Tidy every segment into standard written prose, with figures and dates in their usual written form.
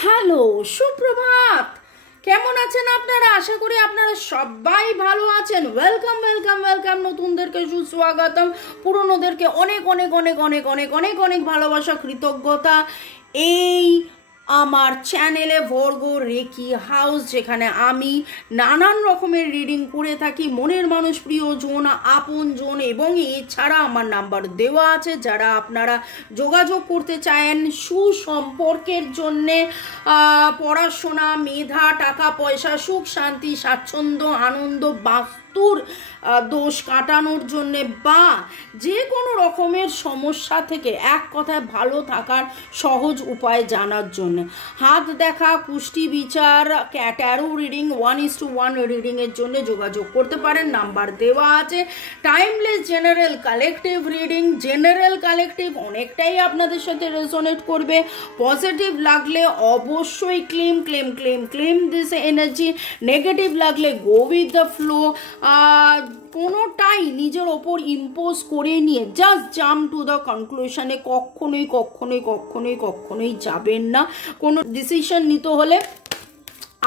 Hello, সুপ্রভাত। কেমন আছেন আপনারা? আশা করি আপনারা সবাই ভালো আছেন। Welcome welcome welcome. নতুনদেরকে সুস্বাগতম, পুরনোদেরকে অনেক অনেক অনেক অনেক অনেক অনেক অনেক ভালোবাসা, কৃতজ্ঞতা। এই আমার চ্যানেলে ভর্গো রেকি হাউস, যেখানে আমি নানান রকমের রিডিং করে থাকি, মনের মানুষ, প্রিয়জন, আপনজন, এবং এছাড়া আমার নাম্বার দেওয়া আছে যারা আপনারা যোগাযোগ করতে চান সুসম্পর্কের জন্যে, পড়াশোনা, মেধা, টাকা পয়সা, সুখ শান্তি, স্বাচ্ছন্দ্য, আনন্দ, বাস্তুর দোষ কাটানোর জন্যে, বা যে কোনো রকমের সমস্যা থেকে এক কথায় ভালো থাকার সহজ উপায় জানার জন্য। হাত দেখা, কুষ্টি বিচার, ট্যারো রিডিং, 1:1 রিডিংয়ের জন্য যোগাযোগ করতে পারেন, নাম্বার দেওয়া আছে। Timeless general collective reading, general collective অনেকটাই আপনাদের সাথে রেজোনেট করবে। পজিটিভ লাগলে অবশ্যই claim claim claim claim this energy, negative লাগলে গো উইথ দ্য ফ্লো। কোনোটাই নিজের ওপর ইম্পোজ করে নিয়ে জাস্ট জাম্প টু দ্য কনক্লুশনে কখনোই কখনোই কখনোই কখনোই যাবেন না। কোনো ডিসিশন নিতে হলে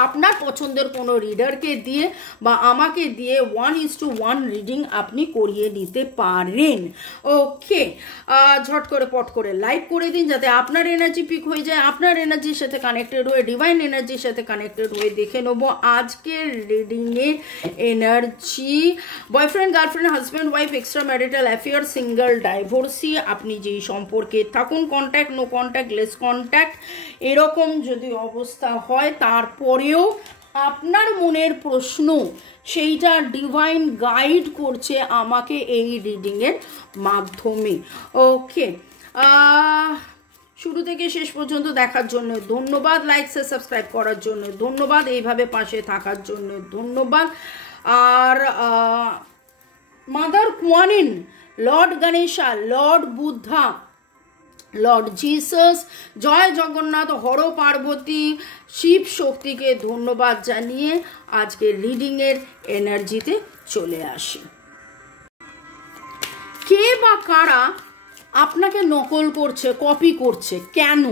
আপনার পছন্দের কোনো রিডারকে দিয়ে বা আমাকে দিয়ে 1:1 রিডিং আপনি করিয়ে নিতে পারেন। ওকে, ঝট করে পট করে লাইক করে দিন যাতে আপনার এনার্জি পিক হয়ে যায়, আপনার এনার্জির সাথে কানেক্টেড হয়ে, ডিভাইন এনার্জির সাথে কানেক্টেড হয়ে দেখে নেবো আজকের রিডিংয়ের energy. Boyfriend, girlfriend, husband, wife, extra marital affair, single, divorcee, আপনি যেই সম্পর্কে থাকুন, contact, no contact, less contact, এরকম যদি অবস্থা হয়, তারপরেও আপনার মনের প্রশ্ন সেইটা ডিভাইন গাইড করছে আমাকে এই রিডিংয়ের মাধ্যমে। ওকে, শুরু থেকে শেষ পর্যন্ত দেখার জন্য ধন্যবাদ, লাইক সাবস্ক্রাইব করার জন্য ধন্যবাদ, এইভাবে পাশে থাকার জন্য ধন্যবাদ। আর mother Kuan Yin, lord Ganesha, lord Buddha, lord Jesus, জয় জগন্নাথ, হর পার্বতী, শিব শক্তিকে ধন্যবাদ জানিয়ে আজকের রিডিংয়ের এনার্জিতে চলে আসি। কে বা কারা আপনাকে নকল করছে, কপি করছে, কেন?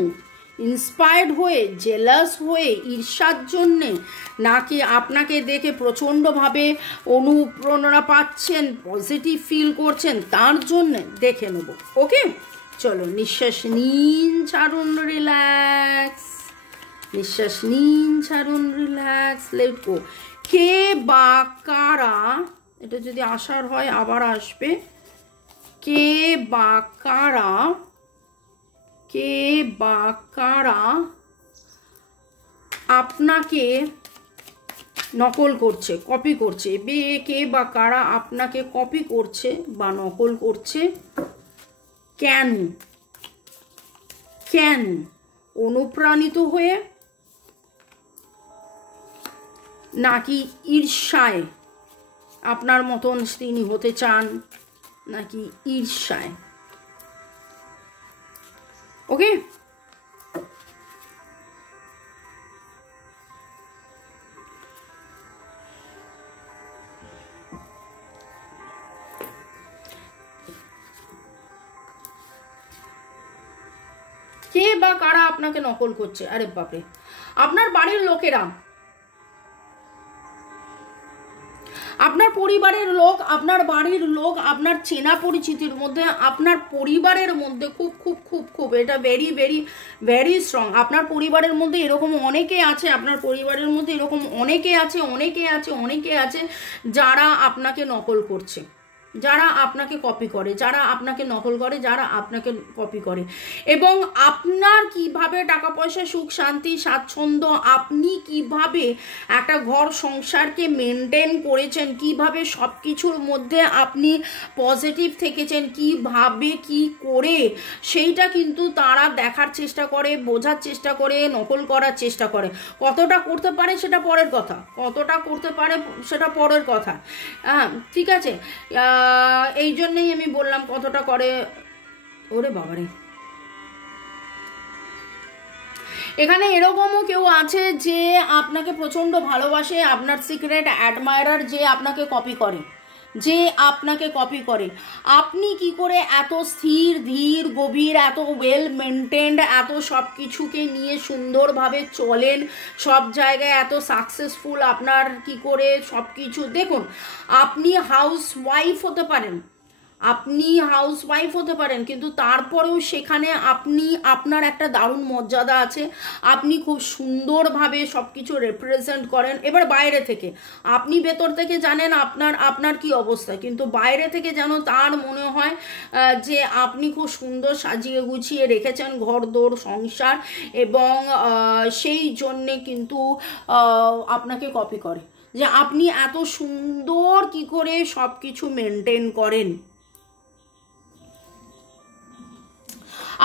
ইন্সপায়ার্ড হয়ে, জেলাস হয়ে, ঈর্ষার জন্যে, নাকি আপনাকে দেখে প্রচণ্ডভাবে অনুপ্রেরণা পাচ্ছেন, পজিটিভ ফিল করছেন, তার জন্যে দেখে নেব। ওকে, চলো, নিঃশ্বাস নিন, ছাড়ুন, রিল্যাক্স, নিঃশ্বাস নিন, ছাড়ুন, রিল্যাক্স, লেট গো। কে বা কারা, এটা যদি আসার হয় আবার আসবে, কে বা কারা, কে বা কারা আপনাকে নকল করছে, কপি করছে, কে বা কারা আপনাকে কপি করছে বা নকল করছে, কেন? কেন? অনুপ্রাণিত হয়ে, নাকি ঈর্ষায় আপনার মতন তিনি হতে চান, নাকি ঈর্ষায়? ওকে, কে বা কারা আপনাকে নকল করছে? আরে বাপরে, আপনার বাড়ির লোকেরা, আপনার পরিবারের লোক, আপনার বাড়ির লোক, আপনার চেনা পরিচিতির মধ্যে, আপনার পরিবারের মধ্যে খুব খুব খুব খুব এটা ভেরি ভেরি ভেরি স্ট্রং। আপনার পরিবারের মধ্যে এরকম অনেকে আছে, আপনার পরিবারের মধ্যে এরকম অনেকে আছে, অনেকে আছে, অনেকে আছে যারা আপনাকে নকল করছে, যারা আপনাকে কপি করে, যারা আপনাকে নকল করে, যারা আপনাকে কপি করে। এবং আপনার কিভাবে টাকা পয়সা, সুখ শান্তি, স্বাচ্ছন্দ্য, আপনি কিভাবে একটা ঘর সংসারকে মেনটেন করেছেন, কিভাবে সব কিছুর মধ্যে আপনি পজিটিভ থেকেছেন, কিভাবে কি করে, সেইটা কিন্তু তারা দেখার চেষ্টা করে, বোঝার চেষ্টা করে, নকল করার চেষ্টা করে। কতটা করতে পারে সেটা পরের কথা, কতটা করতে পারে সেটা পরের কথা। হ্যাঁ, ঠিক আছে, এই জন্যই আমি বললাম কতটা করে। ওরে বাবারে, এখানে এরকমও কেউ আছে যে আপনাকে প্রচণ্ড ভালোবাসে, আপনার সিক্রেট অ্যাডমায়ারার, যে আপনাকে কপি করে, যে আপনাকে কপি করে। আপনি কি করে এত স্থির ধীর গভীর, এত ওয়েল মেনটেন্ড, এত সব কিছুকে নিয়ে সুন্দরভাবে চলেন, সব জায়গায় এত সাকসেসফুল, আপনার কি করে সব কিছু। দেখুন, আপনি হাউস ওয়াইফ হতে পারেন, কিন্তু তারপরেও সেখানে আপনার একটা দারুণ মর্যাদা আছে, আপনি খুব সুন্দরভাবে সব কিছু রিপ্রেজেন্ট করেন। এবার বাইরে থেকে আপনি ভেতর থেকে জানেন আপনার কি অবস্থা, কিন্তু বাইরে থেকে যেন তার মনে হয় যে আপনি খুব সুন্দর সাজিয়ে গুছিয়ে রেখেছেন ঘরদোর সংসার, এবং সেই জন্যে কিন্তু আপনাকে কপি করে, যে আপনি এত সুন্দর কি করে সব কিছু মেনটেন করেন।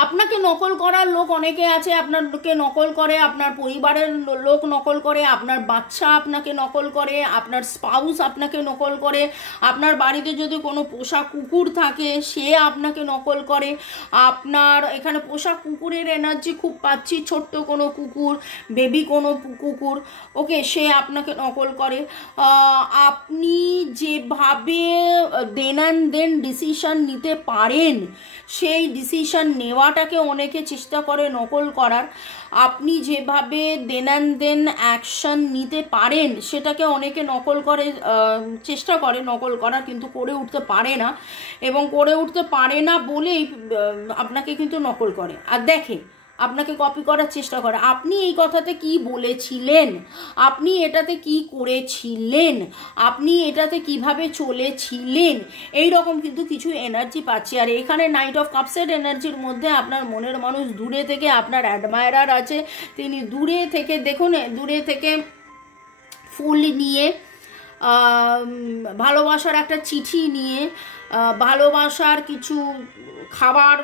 আপনাকে নকল করার লোক অনেকে আছে, আপনাকে নকল করে, আপনার পরিবারের লোক নকল করে, আপনার বাচ্চা আপনাকে নকল করে, আপনার স্পাউস আপনাকে নকল করে, আপনার বাড়িতে যদি কোনো পোষা কুকুর থাকে সে আপনাকে নকল করে। আপনার এখানে পোষা কুকুরের এনার্জি খুব পাচ্ছি, ছোট্ট কোনো কুকুর, বেবি কোনো কুকুর, ওকে, সে আপনাকে নকল করে। আপনি যেভাবে দেন অ্যান্ড দেন ডিসিশন নিতে পারেন, সেই ডিসিশন নেওয়াটাকে অনেকে চেষ্টা করে নকল করার। আপনি যেভাবে দেন অ্যান্ড দেন অ্যাকশন নিতে পারেন সেটাকে অনেকে নকল করে, চেষ্টা করে নকল করার, কিন্তু করে উঠতে পারে না, এবং করে উঠতে পারে না বলেই আপনাকে কিন্তু নকল করে আর দেখে, আপনাকে কপি করার চেষ্টা করে। আপনি এই কথাতে কি বলেছিলেন, আপনি এটাতে কি করেছিলেন, আপনি এটাতে কিভাবে চলেছিলেন, এই রকম কিন্তু কিছু এনার্জি পাচ্ছি। আর এখানে নাইট অফ কাপসের এনার্জির মধ্যে আপনার মনের মানুষ দূরে থেকে, আপনার অ্যাডমায়ারার আছে, তিনি দূরে থেকে, দেখুন দূরে থেকে ফুল নিয়ে, ভালোবাসার একটা চিঠি নিয়ে, ভালোবাসার কিছু খাবার,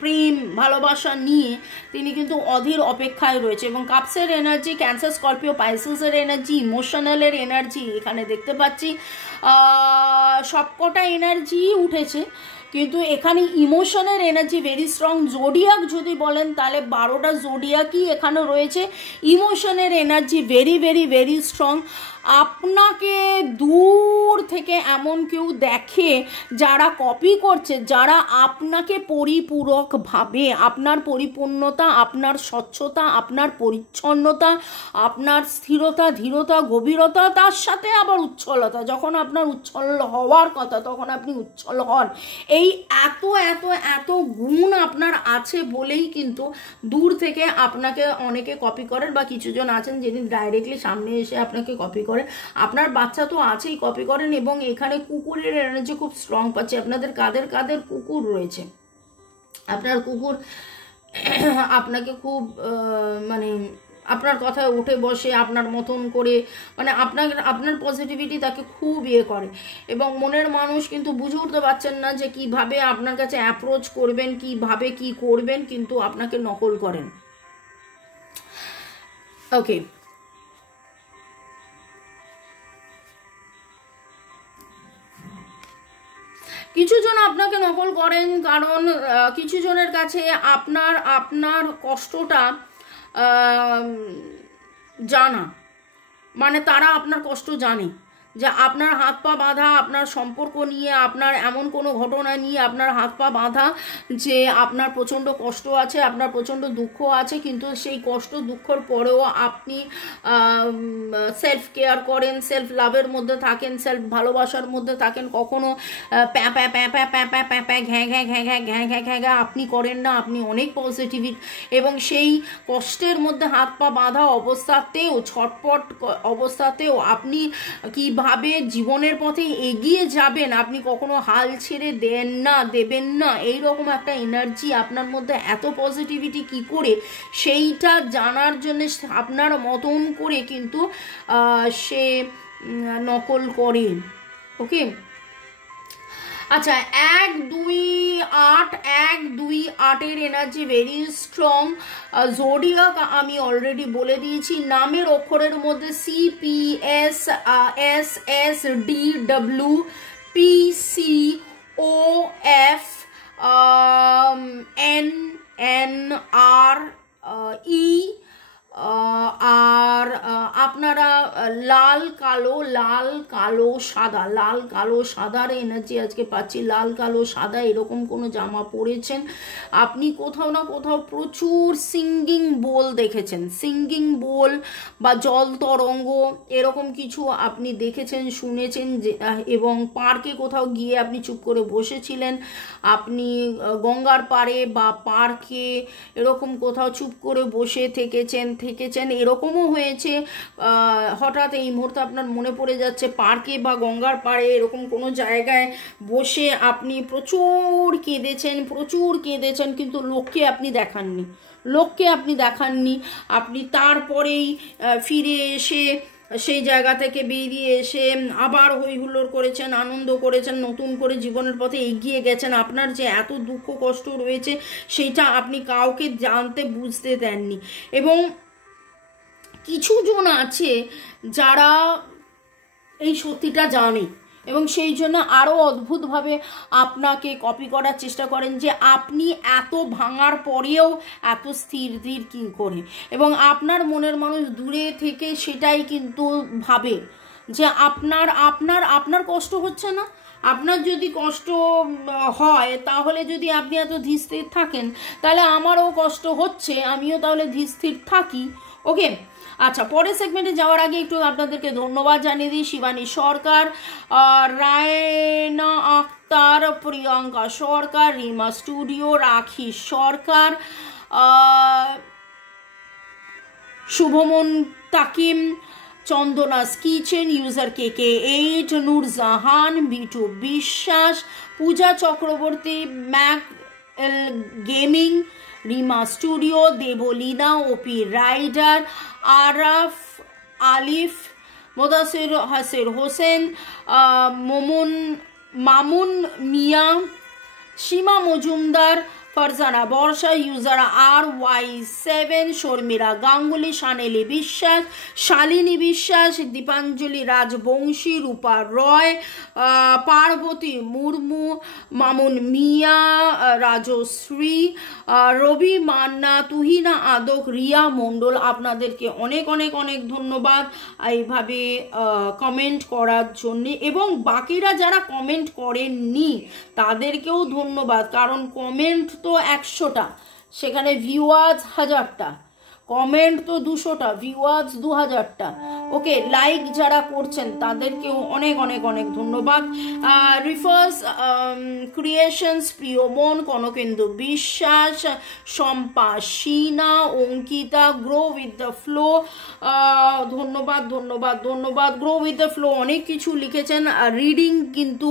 প্রেম ভালোবাসা নিয়ে তিনি কিন্তু অধীর অপেক্ষায় রয়েছে। এবং কাপসের এনার্জি, ক্যান্সার স্করপিও পাইসেসের এনার্জি, ইমোশনালের এনার্জি এখানে দেখতে পাচ্ছি, সবকটা এনার্জি উঠেছে, কিন্তু এখানে ইমোশনের এনার্জি ভেরি স্ট্রং। জোডিয়াক যদি বলেন তাহলে 12টা জোডিয়াকই এখানে রয়েছে। ইমোশনের energy very very very strong. আপনাকে দূর থেকে এমন কেউ দেখে যারা কপি করছে, যারা আপনাকে পরিপূরকভাবে, আপনার পরিপূর্ণতা, আপনার স্বচ্ছতা, আপনার পরিচ্ছন্নতা, আপনার স্থিরতা, ধীরতা, গভীরতা, তার সাথে আবার উচ্ছলতা, যখন আপনার উচ্ছল হওয়ার কথা তখন আপনি উচ্ছল হন। এই এত এত এত গুণ আপনার আছে বলেই কিন্তু দূর থেকে আপনাকে অনেকে কপি করেন, বা কিছুজন আছেন যিনি ডাইরেক্টলি সামনে এসে আপনাকে কপি করেন। আপনার বাচ্চা তো আছেই, কপি করেন। এবং এখানে কুকুরের এনার্জি খুব স্ট্রং পাচ্ছে। আপনাদের কাদের কাদের কুকুর রয়েছে, আপনার কুকুর আপনাকে খুব মানে আপনার কথায় উঠে বসে, আপনার মতন করে, মানে আপনার পজিটিভিটি তাকে খুব করে। এবং মনের মানুষ কিন্তু বুঝে উঠতে পারছেন না যে কিভাবে আপনার কাছে অ্যাপ্রোচ করবেন, কিভাবে কি করবেন, কিন্তু আপনাকে নকল করেন। ওকে, কিছুজন আপনাকে নকল করেন কারণ কিছু জনের কাছে আপনার কষ্টটা জানা, মানে তারা আপনার কষ্ট জানে, যে আপনার হাত পা বাঁধা, আপনার সম্পর্ক নিয়ে, আপনার এমন কোনো ঘটনা নিয়ে আপনার হাত পা বাঁধা, যে আপনার প্রচণ্ড কষ্ট আছে, আপনার প্রচণ্ড দুঃখ আছে, কিন্তু সেই কষ্ট দুঃখর পরেও আপনি সেলফ কেয়ার করেন, সেলফ লাভের মধ্যে থাকেন, সেলফ ভালোবাসার মধ্যে থাকেন। কখনো প্যাঁ প্যাঁ প্যাঁ প্যাঁ প্যাঁ প্যাঁ প্যাঁ প্যাঁ ঘ্যাঁ ঘ্যাঁ ঘ্যাঁ ঘ্যাঁ ঘ্যাঁ ঘ্যাঁ ঘ্যাঁ ঘ্যাঁ আপনি করেন না। আপনি অনেক পজিটিভ, এবং সেই কষ্টের মধ্যে হাত পা বাঁধা অবস্থাতেও, ছটপট অবস্থাতেও আপনি কীভাবে জীবনের পথে এগিয়ে যাবেন, আপনি কখনো হাল ছেড়ে দেবেন না, এইরকম একটা এনার্জি আপনার মধ্যে, এত পজিটিভিটি কি করে, সেইটা জানার জন্য আপনার মতন করে কিন্তু সে নকল করে। ওকে, আচ্ছা, 1-2-8 এনার্জি ভেরি স্ট্রং। জোডিয়াক আমি অলরেডি বলে দিয়েছি। নামের অক্ষরের মধ্যে CPSSDWPCOF NNRE। আর আপনারা লাল কালো সাদা, লাল কালো সাদার এনার্জি আজকে পাচ্ছি। লাল কালো সাদা এরকম কোনো জামা পরেছেন আপনি, কোথাও না কোথাও প্রচুর সিঙ্গিং বোল দেখেছেন, সিঙ্গিং বোল বা জল তরঙ্গ এরকম কিছু আপনি দেখেছেন, শুনেছেন যে, এবং পার্কে কোথাও গিয়ে আপনি চুপ করে বসেছিলেন, আপনি গঙ্গার পাড়ে বা পার্কে এরকম কোথাও চুপ করে বসে থেকেছেন এরকমও হয়েছে। হঠাৎ এই মুহূর্তে আপনার মনে পড়ে যাচ্ছে পার্কে বা গঙ্গার পাড়ে এরকম কোনো জায়গায় বসে আপনি প্রচুর কেঁদেছেন, কিন্তু লোককে আপনি দেখাননি, আপনি তারপরেই ফিরে এসে সেই জায়গা থেকে বেরিয়ে এসে আবার হই হুল্লোড় করেছেন, আনন্দ করেছেন, নতুন করে জীবনের পথে এগিয়ে গেছেন। আপনার যে এত দুঃখ কষ্ট রয়েছে সেইটা আপনি কাউকে জানতে বুঝতে দেননি। এবং কিছু জন আছে যারা এই সত্যিটা জানে এবং সেই জন্য আরও অদ্ভুতভাবে আপনাকে কপি করার চেষ্টা করেন যে আপনি এত ভাঙার পরেও এত স্থির কি করে। এবং আপনার মনের মানুষ দূরে থেকে সেটাই কিন্তু ভাবে যে আপনার কষ্ট হচ্ছে না। আপনার যদি কষ্ট হয় তাহলে যদি আপনি এত ধীর থাকেন তাহলে আমারও কষ্ট হচ্ছে, আমিও তাহলে ধীর থাকি। ওকে, আচ্ছা, পরের সেগমেন্টে যাওয়ার আগে একটু আপনাদেরকে ধন্যবাদ জানিয়ে দিই। Shivani Sarkar, Raina Akhtar, Priyanka Sarkar, Rima studio, Rakhi Sarkar, Shubhaman Takim, Chandana's kitchen, user KK8, Noorjahan, Bitu Biswas, Puja Chakraborty, Mac gaming, Rima studio, Debleena, OP rider, Araf Alif, Modasir Hasir Hossain, Mamun Mia, Seema Majumdar, Farzana Barsha, user RY7, Sharmila Ganguly, Shaneli Biswas, Shalini বিশ্বাস, দীপাঞ্জলি রাজবংশী, রূপা রয়, পার্বতী মুর্মু, মামুন মিয়া, রাজশ্রী, রবি মান্না, তুহিনা আদক, রিয়া মণ্ডল। আপনাদেরকে অনেক অনেক অনেক ধন্যবাদ এইভাবে কমেন্ট করার জন্যে। এবং বাকিরা যারা কমেন্ট করেননি তাদেরকেও ধন্যবাদ, কারণ কমেন্ট তো 100টা, সেখানে ভিউয়ার্স 1000টা, কমেন্ট তো 200টা, ভিউয়ার্স 2000টা। ওকে, লাইক যারা করছেন তাদেরকেও অনেক অনেক অনেক ধন্যবাদ। Refers creations, Priyaman, Kanakendu Biswas, Shampa Sinha, Ankita, grow with the flow, ধন্যবাদ। গ্রো উইথ দ্য ফ্লো অনেক কিছু লিখেছেন। রিডিং কিন্তু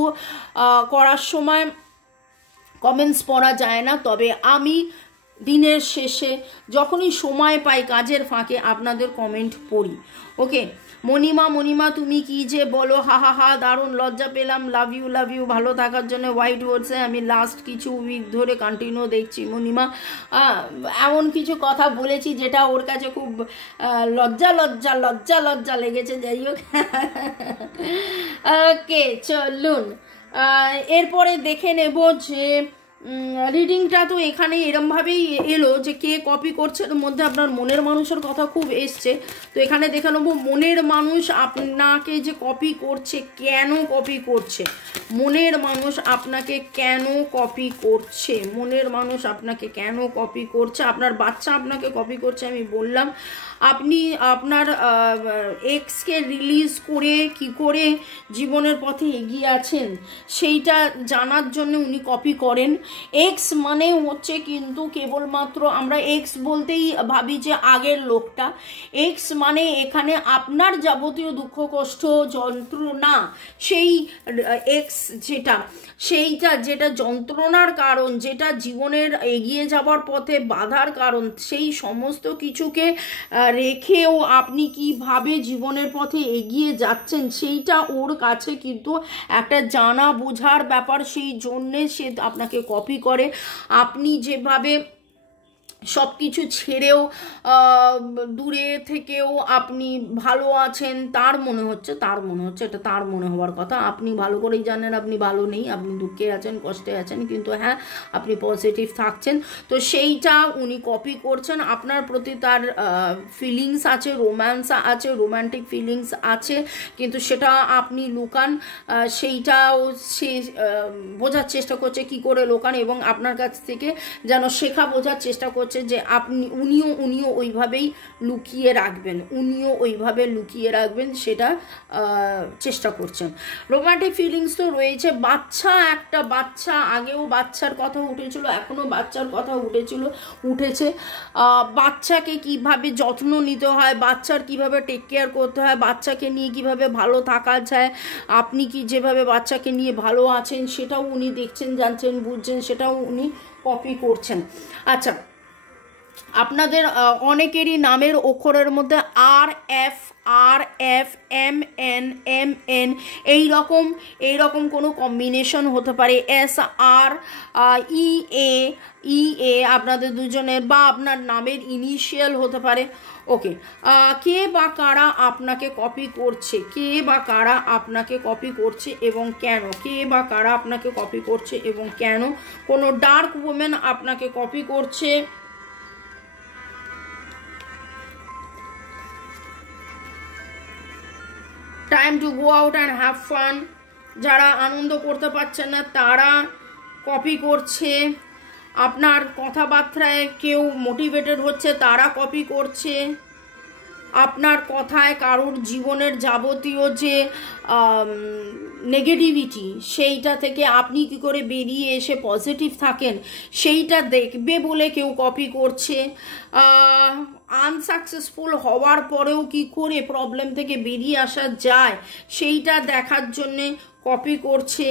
করার সময় কমেন্টস পড়া যায় না, তবে আমি দিনের শেষে যখনই সময় পাই কাজের ফাঁকে আপনাদের কমেন্ট পড়ি। ওকে, মণিমা তুমি কি যে বলো, হা, দারুণ, লজ্জা পেলাম, লাভ ইউ ভালো থাকার জন্য হোয়াইট ওয়ার্ডসে আমি লাস্ট কিছু উইক ধরে কন্টিনিউ দেখছি। মণিমা এমন কিছু কথা বলেছি যেটা ওর কাছে খুব লজ্জা লেগেছে, যাই হোক। ওকে, চলুন এরপরে দেখে নেব যে রিডিংটা তো এখানে এরমভাবেই এলো যে কে কপি করছে, এর মধ্যে আপনার মনের মানুষের কথা খুব এসছে। তো এখানে দেখে নেবো মনের মানুষ আপনাকে যে কপি করছে, কেন কপি করছে, মনের মানুষ আপনাকে কেন কপি করছে, আপনার বাচ্চা আপনাকে কপি করছে। আমি বললাম আপনি আপনার এক্সকে রিলিজ করে কি করে জীবনের পথে এগিয়ে আছেন সেইটা জানার জন্য উনি কপি করেন। এক্স মানে হচ্ছে কিন্তু কেবলমাত্র আমরা এক্স বলতেই ভাবি যে আগের লোকটা। এক্স মানে এখানে আপনার যাবতীয় দুঃখ কষ্ট যন্ত্রণা, সেই এক্স যেটা যন্ত্রণার কারণ, যেটা জীবনের এগিয়ে যাবার পথে বাধার কারণ, সেই সমস্ত কিছুকে রেখেও আপনি কিভাবে জীবনের পথে এগিয়ে যাচ্ছেন সেইটা ওর কাছে কিন্তু একটা জানা বোঝার ব্যাপার। সেই জন্যে সে আপনাকে কপি করে। আপনি যেভাবে সব কিছু ছেড়েও দূরে থেকেও আপনি ভালো আছেন তার মনে হচ্ছে, এটা তার মনে হওয়ার কথা। আপনি ভালো করেই জানেন আপনি ভালো নেই, আপনি দুঃখে আছেন, কষ্টে আছেন, কিন্তু হ্যাঁ আপনি পজিটিভ থাকছেন। তো সেইটা উনি কপি করছেন। আপনার প্রতি তার ফিলিংস আছে, রোম্যান্স আছে, রোম্যান্টিক ফিলিংস আছে, কিন্তু সেটা আপনি লুকান। সেইটাও সে বোঝার চেষ্টা করছে কি করে লুকান, এবং আপনার কাছ থেকে যেন শেখা বোঝার চেষ্টা করছে যে আপনি উনিও ওইভাবেই লুকিয়ে রাখবেন, সেটা চেষ্টা করছেন। রোমান্টিক ফিলিংস তো রয়েছে। একটা বাচ্চা, আগেও বাচ্চার কথা উঠেছিল, এখনো বাচ্চার কথা উঠেছে। বাচ্চাকে কিভাবে যত্ন নিতে হয়, বাচ্চার কিভাবে টেক কেয়ার করতে হয়, বাচ্চাকে নিয়ে কিভাবে ভালো থাকা যায়, আপনি কি যেভাবে বাচ্চাকে নিয়ে ভালো আছেন সেটাও উনি দেখছেন, জানছেন, বুঝছেন, সেটাও উনি কপি করছেন। আচ্ছা, আপনাদের অনেকেরই নামের অক্ষরের মধ্যে আর এম এন এইরকম কোনো কম্বিনেশন হতে পারে। SR ই এ আপনাদের দুজনের, বা আপনার নামের ইনিশিয়াল হতে পারে। ওকে, কে বা কারা আপনাকে কপি করছে, এবং কেন? কোনো ডার্ক ওমেন আপনাকে কপি করছে। Time to go out and have fun. যারা আনন্দ করতে পারছেন না তারা কপি করছে। আপনার কথাবার্তায় কেউ মোটিভেটেড হচ্ছে, তারা কপি করছে। আপনার কথায় কারোর জীবনের যাবতীয় যে নেগেটিভিটি, সেইটা থেকে আপনি কি করে বেরিয়ে এসে পজিটিভ থাকেন সেইটা দেখবে বলে কেউ কপি করছে। আনসাকসেসফুল হওয়ার পরেও কি করে প্রবলেম থেকে বেরিয়ে আসা যায় সেইটা দেখার জন্যে কপি করছে।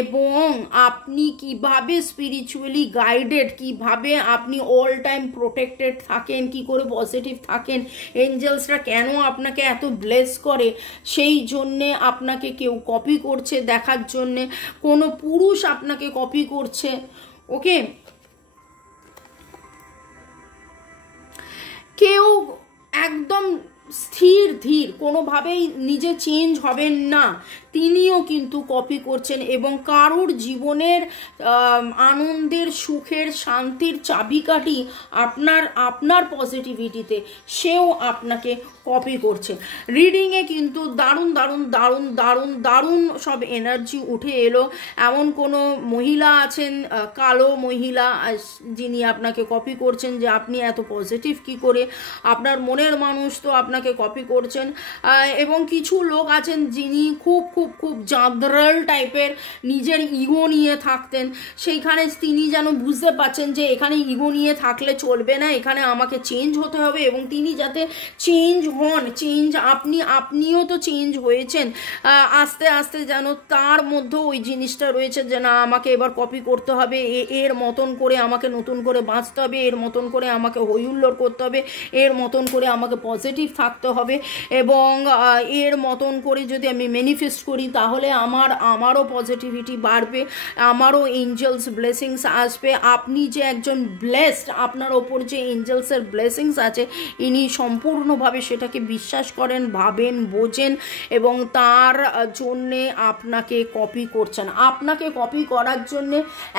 এবং আপনি কিভাবে স্পিরিচুয়ালি গাইডেড, কিভাবে আপনি অল টাইম প্রোটেক্টেড থাকেন, কি করে পজিটিভ থাকেন, এঞ্জেলসরা কেন আপনাকে এত ব্লেস করে, সেই জন্যে আপনাকে কেউ কপি করছে দেখার জন্যে। কোনো পুরুষ আপনাকে কপি করছে। ওকে, কেউ একদম স্থির ধীর, কোনোভাবেই নিজে চেঞ্জ হবেন না, তিনিও কিন্তু কপি করছেন। এবং কারোর জীবনের আনন্দের, সুখের, শান্তির চাবিকাঠি আপনার পজিটিভিটিতে, সেও আপনাকে কপি করছে। রিডিংয়ে কিন্তু দারুণ সব এনার্জি উঠে এলো। এমন কোনো মহিলা আছেন, কালো মহিলা, যিনি আপনাকে কপি করছেন যে আপনি এত পজিটিভ কি করে, আপনার মনের মানুষ তো আপনাকে কপি করছেন। এবং কিছু লোক আছেন যিনি খুব খুব খুব জাদরাল টাইপের, নিজের ইগো নিয়ে থাকতেন, সেইখানে তিনি যেন বুঝতে পারছেন যে এখানে ইগো নিয়ে থাকলে চলবে না, এখানে আমাকে চেঞ্জ হতে হবে। এবং তিনি যাতে চেঞ্জ হন, আপনিও তো চেঞ্জ হয়েছেন, আস্তে আস্তে যেন তার মধ্যে ওই জিনিসটা রয়েছে যে না, আমাকে এবার কপি করতে হবে, এর মতন করে আমাকে নতুন করে বাঁচতে হবে, এর মতন করে আমাকে হইহুল্লোড় করতে হবে, এর মতন করে আমাকে পজিটিভ থাকতে হবে, এবং এর মতন করে যদি আমি ম্যানিফেস্ট করি তাহলে আমারও পজিটিভিটি বাড়বে, আমারও এঞ্জেলস ব্লেসিংস আসবে। আপনি যে একজন ব্লেসড, আপনার ওপর যে এঞ্জেলসের ব্লেসিংস আছে, ইনি সম্পূর্ণভাবে সেটাকে বিশ্বাস করেন, ভাবেন, বোঝেন, এবং তার জন্যে আপনাকে কপি করছেন। আপনাকে কপি করার জন্যে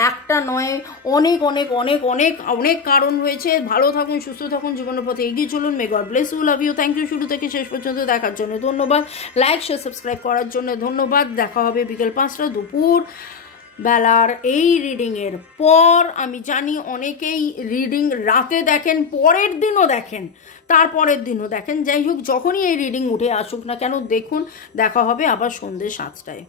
একটা নয়, অনেক কারণ হয়েছে। ভালো থাকুন, সুস্থ থাকুন, জীবনের পথে এগিয়ে চলুন। May God bless you, love you, thank you শুরু থেকে শেষ পর্যন্ত দেখার জন্য ধন্যবাদ। লাইক, শেয়ার, সাবস্ক্রাইব করার জন্য ধন্যবাদ। দেখা হবে বিকেল 5টা দুপুর বেলার এই রিডিংয়ের পর। আমি জানি অনেকেই রিডিং রাতে দেখেন, পরের দিনও দেখেন, তারপরের দিনও দেখেন। যাই হোক, যখনই এই রিডিং উঠে আসুক না কেন দেখুন। দেখা হবে আবার সন্ধ্যে 7টায়।